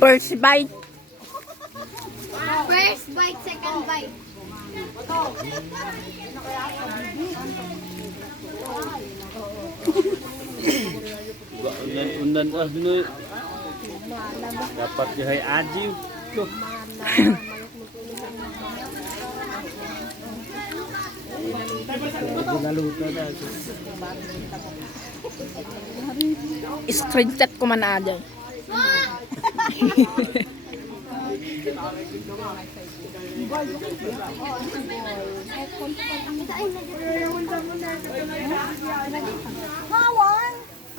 First bite. First bite, second bite. Undan dulu. Dapat jahai aji tuh. Screenshot ko man aja.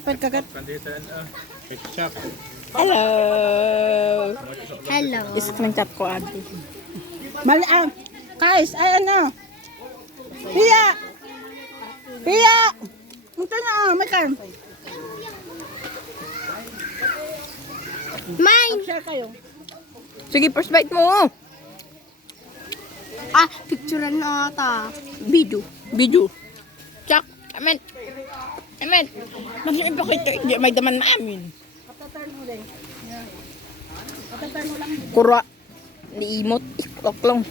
Apa kagat? Hello. Hello. Screenshot ko aja. Mali guys, ay ano? Pia! Pia! Ito na may kan. Mine. Share kayo. Sige, first bite mo. Ah, picturean na ata. Video. Video. Chak. Amen. Amen. Mag-iib ako ito. Hindi may daman namin. Kura. Niimot. Iklok lang.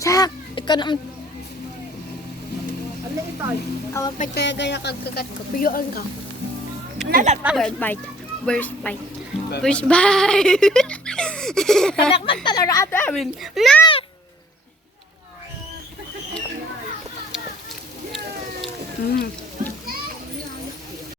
Chak. Ikaw naman. Awan pa kaya gaya kagkagat ko. Puyuan ka. First bite. First bite. First bite. Anak man talaga ate amin. Na! Mm.